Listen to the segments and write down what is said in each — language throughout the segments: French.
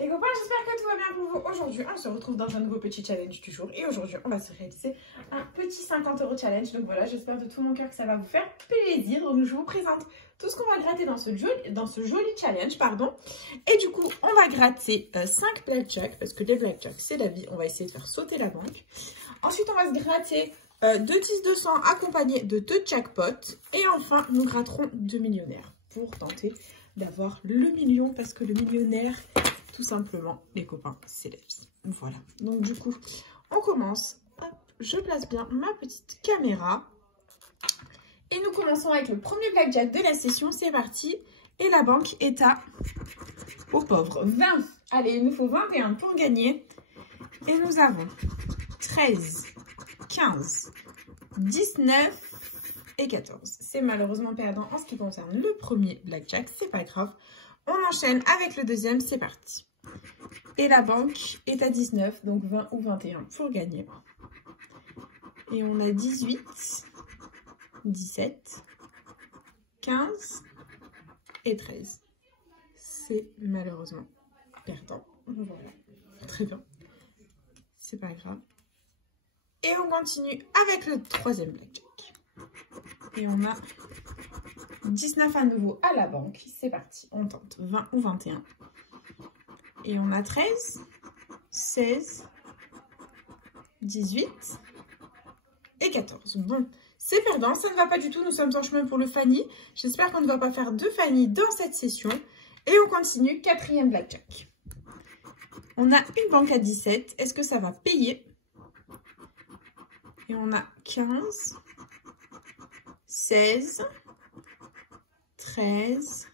Les copains, j'espère que tout va bien pour vous. Aujourd'hui, on se retrouve dans un nouveau petit challenge du jour. Et aujourd'hui, on va se réaliser un petit 50 € challenge. Donc voilà, j'espère de tout mon cœur que ça va vous faire plaisir. Donc je vous présente tout ce qu'on va gratter dans ce joli challenge, pardon. Et du coup, on va gratter 5 blackjack, parce que les blackjack, c'est la vie. On va essayer de faire sauter la banque. Ensuite, on va se gratter 2 10 200 accompagnés de 2 jackpots. Et enfin, nous gratterons 2 millionnaires pour tenter d'avoir le million, parce que le millionnaire... Tout simplement, les copains, c'est la vie. Voilà. Donc, du coup, on commence. Hop, je place bien ma petite caméra. Et nous commençons avec le premier blackjack de la session. C'est parti. Et la banque est à, aux pauvres, 20. Allez, il nous faut 21 pour gagner. Et nous avons 13, 15, 19 et 14. C'est malheureusement perdant en ce qui concerne le premier blackjack. C'est pas grave. On enchaîne avec le deuxième, c'est parti. Et la banque est à 19, donc 20 ou 21 pour gagner. Et on a 18, 17, 15 et 13. C'est malheureusement perdant. Voilà, très bien. C'est pas grave. Et on continue avec le troisième blackjack. Et on a 19 à nouveau à la banque. C'est parti, on tente 20 ou 21. Et on a 13, 16, 18 et 14. Bon, c'est perdant, ça ne va pas du tout. Nous sommes en chemin pour le Fanny. J'espère qu'on ne va pas faire de Fanny dans cette session. Et on continue, quatrième blackjack. On a une banque à 17. Est-ce que ça va payer? Et on a 15, 16, 13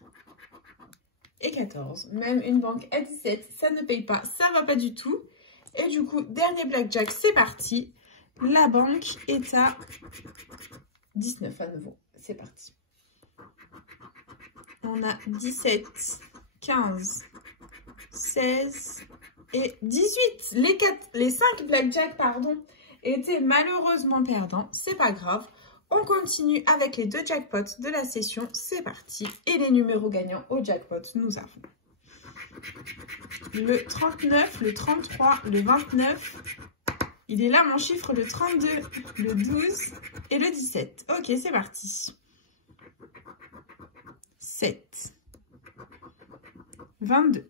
et 14. Même une banque à 17, ça ne paye pas, ça va pas du tout. Et du coup, dernier blackjack, c'est parti. La banque est à 19 à nouveau. C'est parti. On a 17, 15, 16 et 18. Les 5 blackjack, pardon, étaient malheureusement perdants. C'est pas grave. On continue avec les 2 jackpots de la session. C'est parti. Et les numéros gagnants au jackpot, nous avons le 39, le 33, le 29. Il est là mon chiffre, le 32, le 12 et le 17. Ok, c'est parti. 7, 22,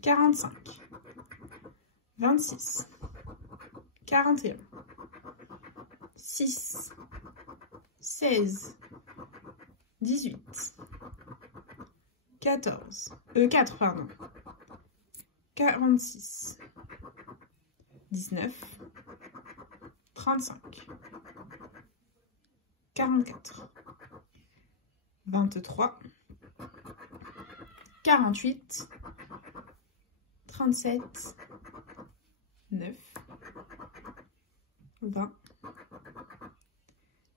45, 26, 41. 6, 16, 18, 14, 4, pardon, 46, 19, 35, 44, 23, 48, 37, 9, 20,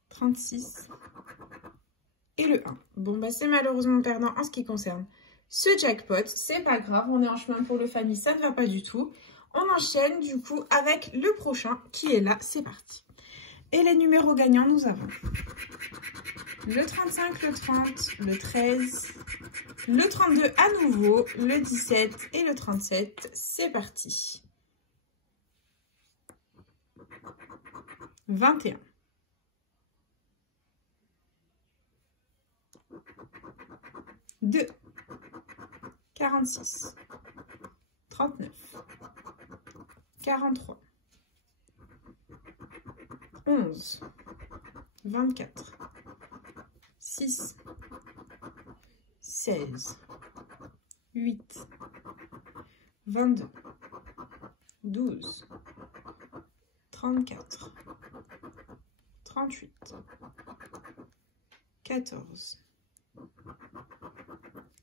36 et le 1. Bon, bah c'est malheureusement perdant en ce qui concerne ce jackpot. C'est pas grave, on est en chemin pour le Fanny, ça ne va pas du tout. On enchaîne du coup avec le prochain qui est là. C'est parti. Et les numéros gagnants, nous avons le 35, le 30, le 13, le 32 à nouveau, le 17 et le 37. C'est parti. 21. 2, 46, 39, 43, 11, 24, 6, 16, 8, 22, 12, 34, 38, 14,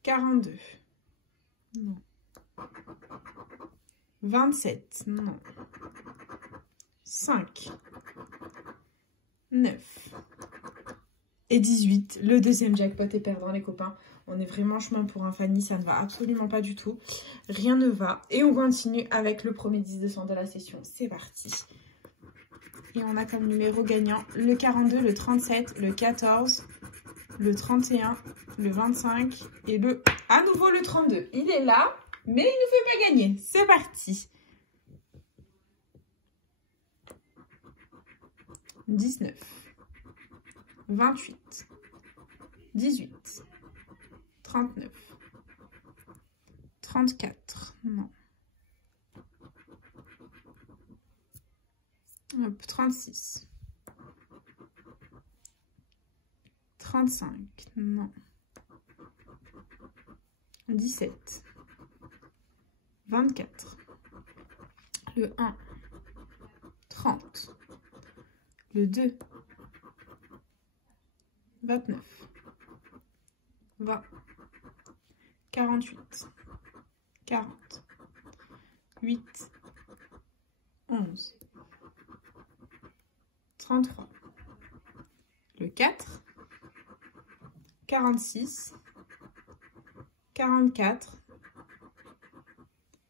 42, non. 27, non. 5, 9 et 18. Le deuxième jackpot est perdant, les copains. On est vraiment en chemin pour un Fanny, ça ne va absolument pas du tout. Rien ne va. Et on continue avec le premier 10-200 de la session. C'est parti. Et on a comme numéro gagnant le 42, le 37, le 14, le 31, le 25 et à nouveau le 32. Il est là, mais il ne nous fait pas gagner. C'est parti. 19, 28, 18, 39, 34, non. Hop, 36, 35, non. 17, 24, le 1, 30, le 2, 29, 20, 48, 40, 8, 11, 33, le 4, 46, 44,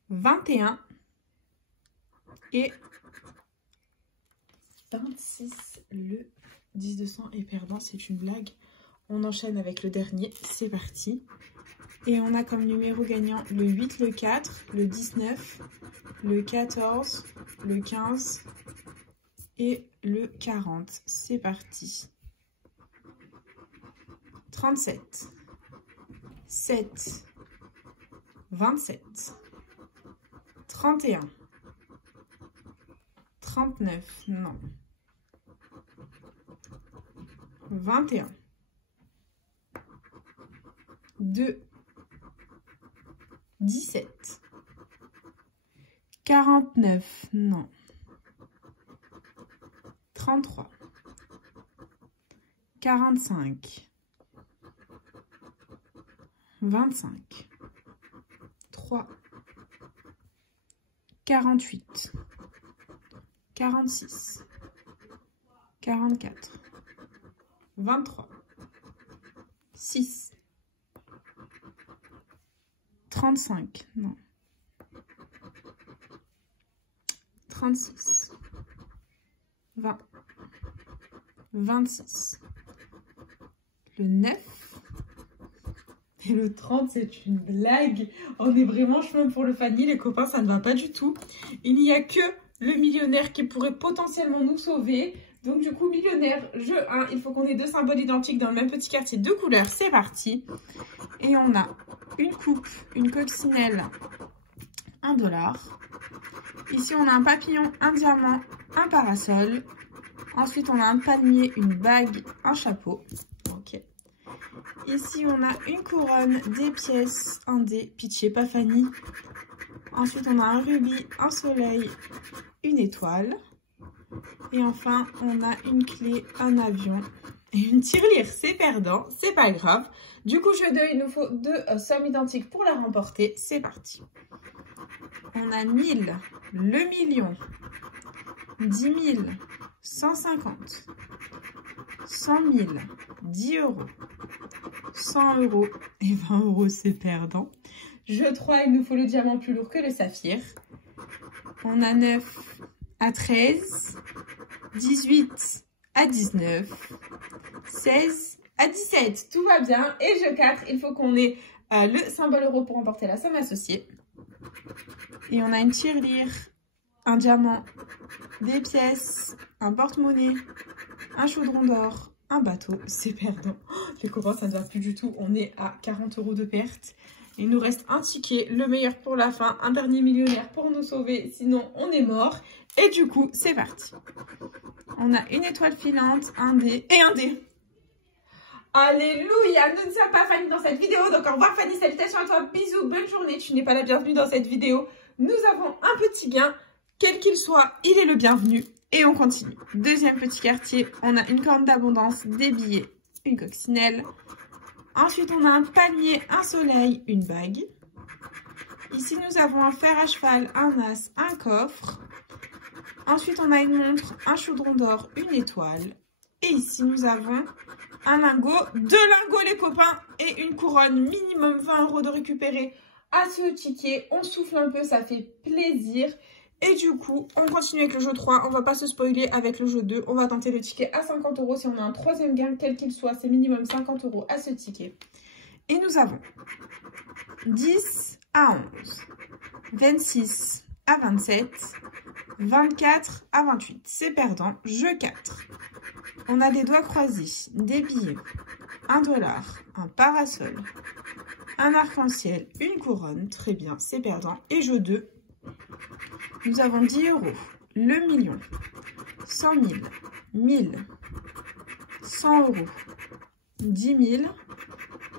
21 et 26. Le 10 de sang est perdant, c'est une blague. On enchaîne avec le dernier, c'est parti. Et on a comme numéro gagnant le 8, le 4, le 19, le 14, le 15 et le 40. C'est parti. 37, 7, 27, 31, 39, non. 21, 2, 17, 49, non. 33, 45, 25, 3, 48, 46, 44, 23, 6, 35, non. 36, 20, 26, le 9 et le 30, c'est une blague. On est vraiment chemin pour le Fanny, les copains, ça ne va pas du tout. Il n'y a que le millionnaire qui pourrait potentiellement nous sauver. Donc du coup, millionnaire, jeu 1, il faut qu'on ait deux symboles identiques dans le même petit quartier, deux couleurs, c'est parti. Et on a une coupe, une coccinelle, $1. Ici, on a un papillon, un diamant, un parasol. Ensuite, on a un palmier, une bague, un chapeau. Ok. Ici, on a une couronne, des pièces, un dé, pitché, pas Fanny. Ensuite, on a un rubis, un soleil, une étoile. Et enfin, on a une clé, un avion et une tirelire. C'est perdant, c'est pas grave. Du coup, jeu 2, il nous faut deux sommes identiques pour la remporter. C'est parti. On a 1000, le million, 10 000, 150, 100 000, 10 €, 100 € et 20 €, c'est perdant. Jeu 3, il nous faut le diamant plus lourd que le saphir. On a 9 à 13, 18 à 19, 16 à 17. Tout va bien. Et jeu 4, il faut qu'on ait le symbole euro pour remporter la somme associée. Et on a une tirelire, un diamant, des pièces, un porte-monnaie, un chaudron d'or, un bateau. C'est perdant. Oh, les copains, ça ne va plus du tout. On est à 40 € de perte. Il nous reste un ticket, le meilleur pour la fin, un dernier millionnaire pour nous sauver, sinon on est mort. Et du coup, c'est parti. On a une étoile filante, un dé et un dé. Alléluia, nous ne sommes pas Fanny dans cette vidéo, donc au revoir Fanny, salutations à toi, bisous, bonne journée, tu n'es pas la bienvenue dans cette vidéo. Nous avons un petit gain, quel qu'il soit, il est le bienvenu. Et on continue. Deuxième petit quartier, on a une corne d'abondance, des billets, une coccinelle. Ensuite, on a un palmier, un soleil, une bague. Ici, nous avons un fer à cheval, un as, un coffre. Ensuite, on a une montre, un chaudron d'or, une étoile. Et ici, nous avons un lingot, deux lingots les copains et une couronne, minimum 20 € de récupérer à ce ticket. On souffle un peu, ça fait plaisir. Et du coup, on continue avec le jeu 3. On va pas se spoiler avec le jeu 2. On va tenter le ticket à 50 €. Si on a un troisième gain, quel qu'il soit, c'est minimum 50 € à ce ticket. Et nous avons 10 à 11, 26 à 27, 24 à 28. C'est perdant, jeu 4. On a des doigts croisés, des billets, $1, un parasol, un arc-en-ciel, une couronne, très bien, c'est perdant. Et jeu 2, nous avons 10 €, le million, 100 000, 1000, 100 €, 10 000,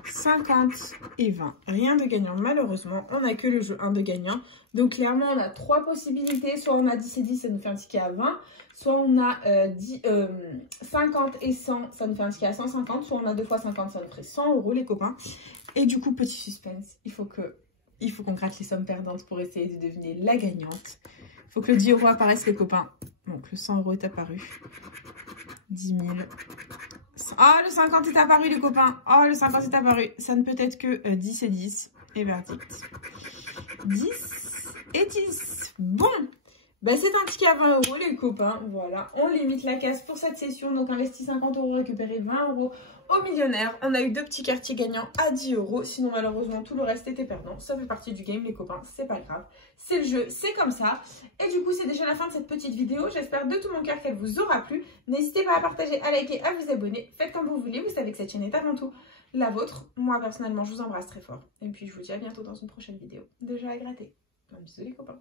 50 et 20. Rien de gagnant, malheureusement. On n'a que le jeu 1 de gagnant. Donc, clairement, on a 3 possibilités. Soit on a 10 et 10, ça nous fait un ticket à 20. Soit on a 50 et 100, ça nous fait un ticket à 150. Soit on a 2 fois 50, ça nous ferait 100 €, les copains. Et du coup, petit suspense, il faut qu'on gratte les sommes perdantes pour essayer de deviner la gagnante. Il faut que le 10 € apparaisse, les copains. Donc, le 100 € est apparu. 10 000. Oh, le 50 est apparu, les copains. Oh, le 50 est apparu. Ça ne peut être que 10 et 10. Et verdict. 10 et 10. Bon. Ben, c'est un ticket à 20 €, les copains. Voilà. On limite la casse pour cette session. Donc, investi 50 €, récupérer 20 € au millionnaire. On a eu 2 petits quartiers gagnants à 10 €. Sinon, malheureusement, tout le reste était perdant. Ça fait partie du game, les copains. C'est pas grave. C'est le jeu. C'est comme ça. Et du coup, c'est déjà la fin de cette petite vidéo. J'espère de tout mon cœur qu'elle vous aura plu. N'hésitez pas à partager, à liker, à vous abonner. Faites comme vous voulez. Vous savez que cette chaîne est avant tout la vôtre. Moi, personnellement, je vous embrasse très fort. Et puis, je vous dis à bientôt dans une prochaine vidéo de jeux à gratter. Un bisou, les copains.